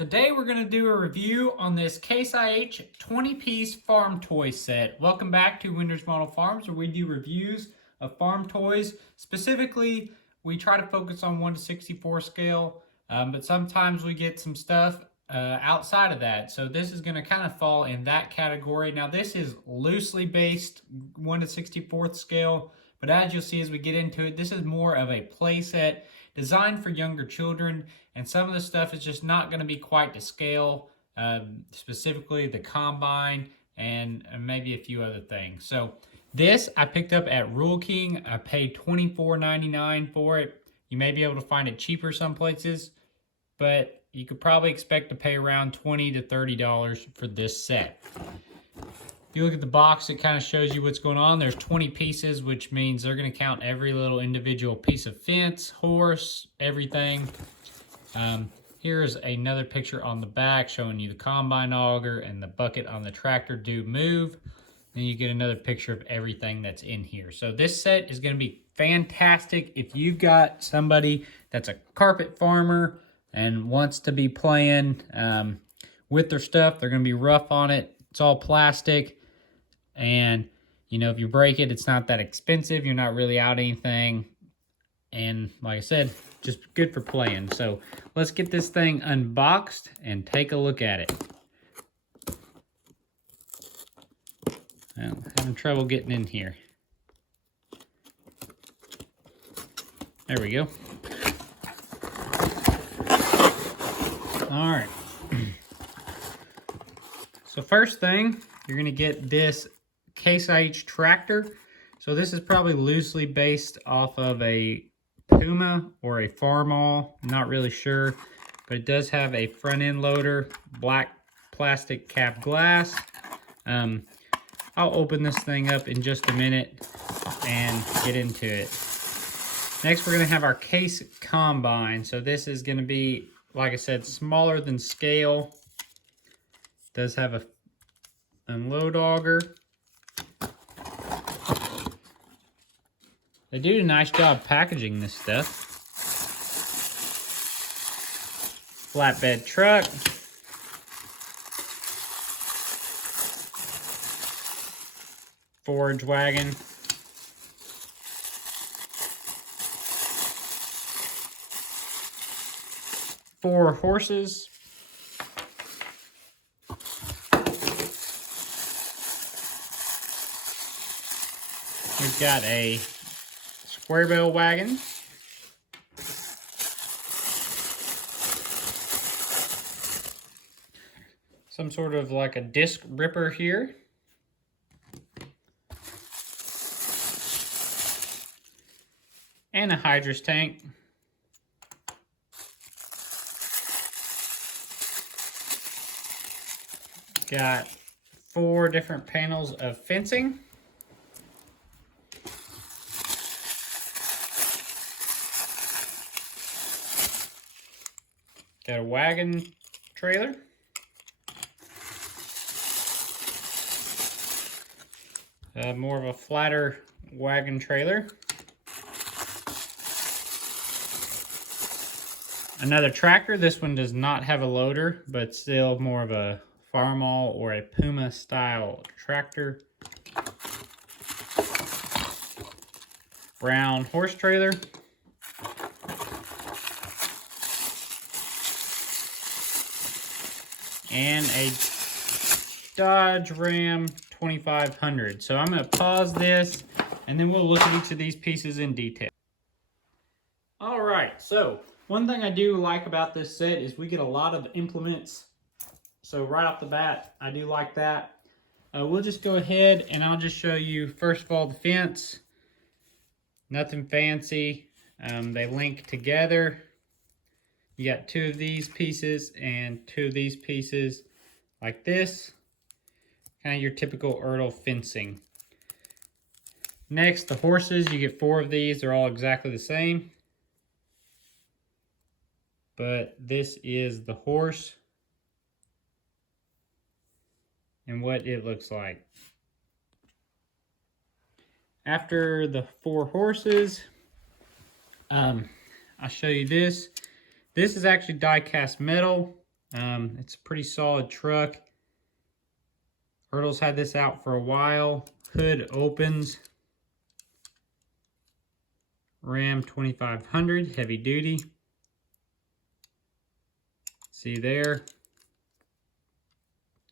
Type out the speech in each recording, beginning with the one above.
Today we're going to do a review on this Case IH 20-piece farm toy set. Welcome back to Winders Model Farms, where we do reviews of farm toys. Specifically, we try to focus on 1:64 scale, but sometimes we get some stuff outside of that. So this is going to kind of fall in that category. Now this is loosely based 1:64 scale, but as you'll see as we get into it, this is more of a play set designed for younger children, and some of the stuff is just not going to be quite to scale, specifically the combine and maybe a few other things. So this I picked up at Rural King. I paid $24.99 for it. You may be able to find it cheaper some places, but you could probably expect to pay around $20 to $30 for this set. If you look at the box, it kind of shows you what's going on. There's 20 pieces, which means they're going to count every little individual piece of fence, horse, everything. Here's another picture on the back showing you the combine auger and the bucket on the tractor do move. Then you get another picture of everything that's in here. So this set is going to be fantastic if you've got somebody that's a carpet farmer and wants to be playing with their stuff. They're going to be rough on it. It's all plastic. And, you know, if you break it, it's not that expensive. You're not really out anything. And like I said, just good for playing. So let's get this thing unboxed and take a look at it. I'm having trouble getting in here. There we go. All right. So first thing, you're going to get this Case IH tractor. So this is probably loosely based off of a Puma or a Farmall. I'm not really sure, but it does have a front end loader, black plastic cap glass. I'll open this thing up in just a minute and get into it. Next, we're going to have our Case combine. So this is going to be, like I said, smaller than scale. Does have a unload auger. They do a nice job packaging this stuff. Flatbed truck. Forage wagon. Four horses. We've got a square bale wagon. Some sort of like a disc ripper here. And a hydrous tank. Got 4 different panels of fencing. Got a wagon trailer. More of a flatter wagon trailer. Another tractor. This one does not have a loader, but still more of a Farmall or a Puma style tractor. Brown horse trailer. And a Dodge Ram 2500. So I'm going to pause this and then we'll look at each of these pieces in detail. All right, so one thing I do like about this set is we get a lot of implements. So right off the bat, I do like that. We'll just go ahead and I'll just show you, first of all, the fence. Nothing fancy. They link together. You got 2 of these pieces and 2 of these pieces like this. Kind of your typical Ertl fencing. Next, the horses. You get 4 of these. They're all exactly the same. But this is the horse and what it looks like. After the 4 horses, I'll show you this. This is actually die-cast metal. It's a pretty solid truck. Hurdles had this out for a while. Hood opens. Ram 2500, heavy duty. See there,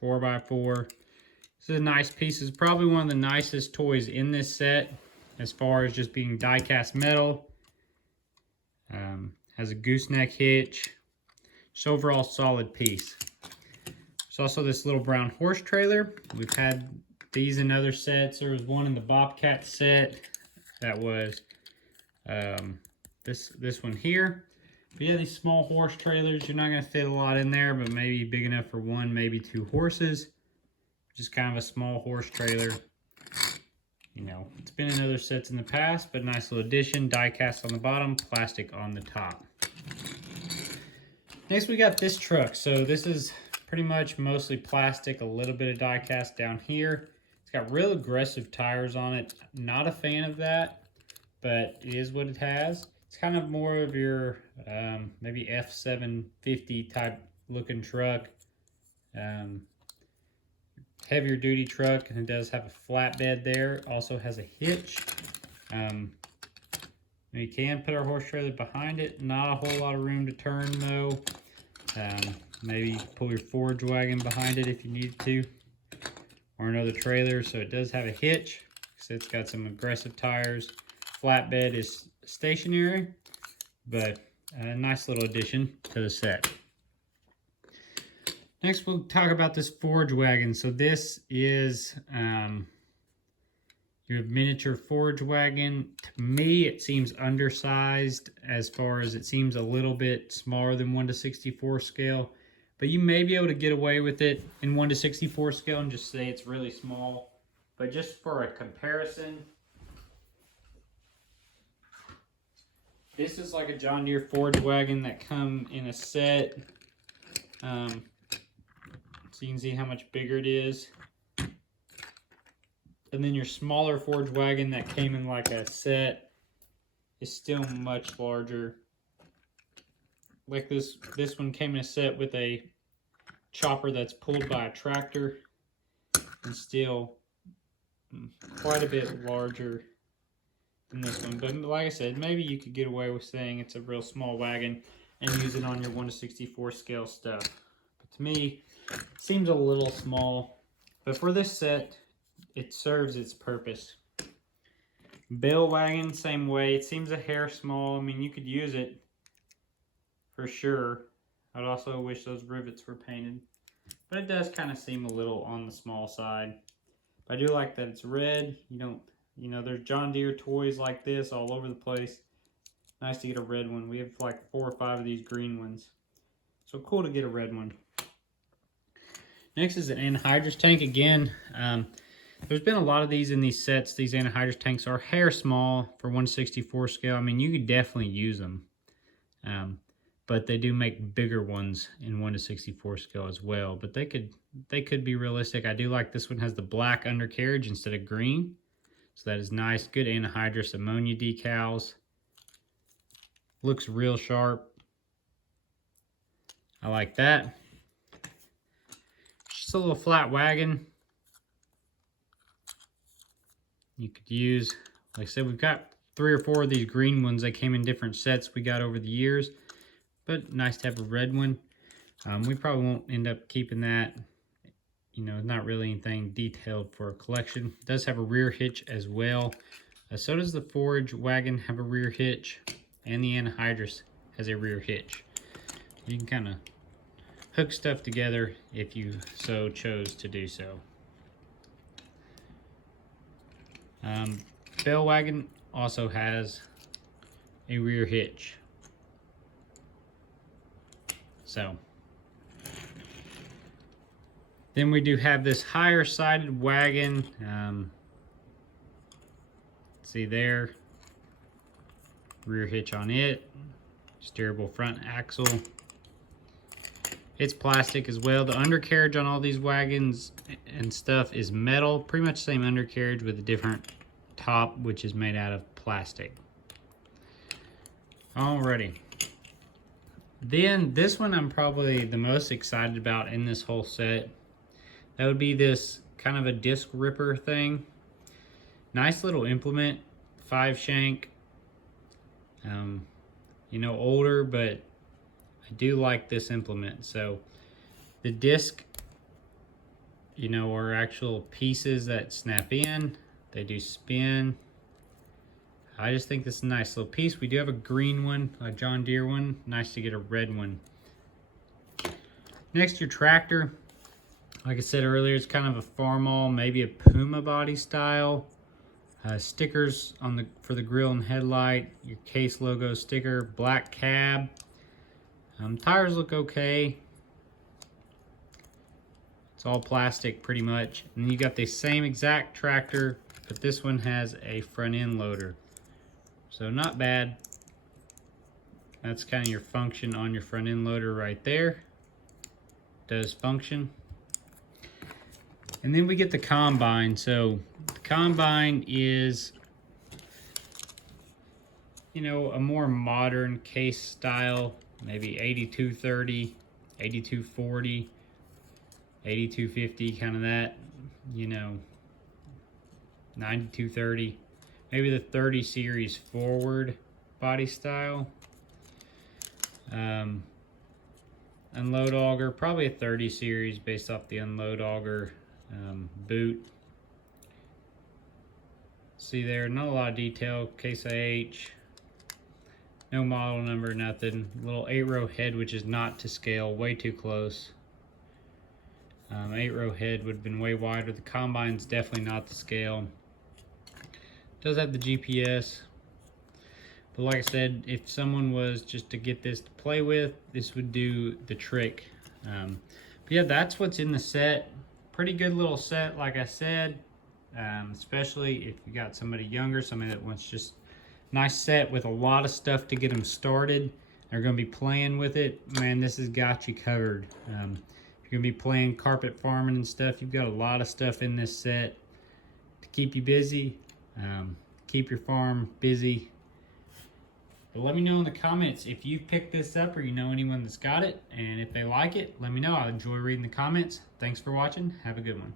4x4. This is a nice piece. It's probably one of the nicest toys in this set as far as just being die-cast metal. Has a gooseneck hitch. Just overall solid piece. There's also this little brown horse trailer. We've had these in other sets. There was one in the Bobcat set that was this one here. But yeah, these small horse trailers, you're not going to fit a lot in there, but maybe big enough for one, maybe two horses. Just kind of a small horse trailer. You know, it's been in other sets in the past, but nice little addition. Die cast on the bottom, plastic on the top. Next, we got this truck. So this is pretty much mostly plastic, a little bit of die cast down here. It's got real aggressive tires on it. Not a fan of that, but it is what it has. It's kind of more of your maybe F750 type looking truck. Heavier duty truck, and it does have a flatbed there. Also has a hitch. We can put our horse trailer behind it. Not a whole lot of room to turn though. Maybe pull your forage wagon behind it if you need to, or another trailer. So it does have a hitch. So it's got some aggressive tires. Flatbed is stationary, but a nice little addition to the set. Next, we'll talk about this forage wagon. So this is your miniature forage wagon. To me, it seems undersized as far as it seems a little bit smaller than 1:64 scale. But you may be able to get away with it in 1:64 scale and just say it's really small. But just for a comparison, this is like a John Deere forage wagon that come in a set. So you can see how much bigger it is. And then your smaller forage wagon that came in like a set is still much larger. Like this one came in a set with a chopper that's pulled by a tractor, and still quite a bit larger than this one. But like I said, maybe you could get away with saying it's a real small wagon and use it on your 1:64 scale stuff. But to me, it seems a little small. But for this set, it serves its purpose. Bale wagon, same way. It seems a hair small. I mean, you could use it for sure. I'd also wish those rivets were painted. But it does kind of seem a little on the small side. But I do like that it's red. You know, there's John Deere toys like this all over the place. Nice to get a red one. We have like 4 or 5 of these green ones. So cool to get a red one. Next is an anhydrous tank. Again, there's been a lot of these in these sets. These anhydrous tanks are hair small for 1/64 scale. I mean, you could definitely use them. But they do make bigger ones in 1/64 scale as well. But they could be realistic. I do like this one has the black undercarriage instead of green. So that is nice. Good anhydrous ammonia decals. Looks real sharp. I like that. Just a little flat wagon. You could use, like I said, we've got 3 or 4 of these green ones. They came in different sets we got over the years. But nice to have a red one. We probably won't end up keeping that. You know, not really anything detailed for a collection. It does have a rear hitch as well. So does the forage wagon have a rear hitch. And the anhydrous has a rear hitch. You can kind of hook stuff together if you so chose to do so. Bale wagon also has a rear hitch. So then we do have this higher sided wagon. See there, rear hitch on it, steerable front axle. It's plastic as well. The undercarriage on all these wagons and stuff is metal, pretty much the same undercarriage with a different top, which is made out of plastic. Alrighty. Then this one I'm probably the most excited about in this whole set. That would be this kind of a disc ripper thing. Nice little implement, 5 shank. You know, older, but I do like this implement. So the disc, you know, are actual pieces that snap in. They do spin. I just think this is a nice little piece. We do have a green one, a John Deere one. Nice to get a red one. Next, your tractor. Like I said earlier, it's kind of a Farmall, maybe a Puma body style. Stickers on for the grill and headlight. Your Case logo sticker. Black cab. Tires look okay. It's all plastic pretty much. And you got the same exact tractor, but this one has a front end loader. So not bad. That's kind of your function on your front end loader right there. Does function. And then we get the combine. So the combine is, you know, a more modern Case style, maybe 8230, 8240, 8250, kind of that, you know, 9230, maybe the 30 series forward body style. Unload auger, probably a 30 series based off the unload auger boot. See there, not a lot of detail. Case IH, no model number, nothing. Little 8-row head, which is not to scale, way too close. 8-row head would have been way wider. The combine's definitely not to scale. Does have the GPS. But like I said, if someone was just to get this to play with, this would do the trick. But yeah, that's what's in the set. Pretty good little set, like I said. Especially if you got somebody younger, somebody that wants just nice set with a lot of stuff to get them started. They're going to be playing with it. Man, this has got you covered. If you're going to be playing carpet farming and stuff, you've got a lot of stuff in this set to keep you busy, keep your farm busy. But let me know in the comments if you picked this up or you know anyone that's got it. And if they like it, let me know. I enjoy reading the comments. Thanks for watching. Have a good one.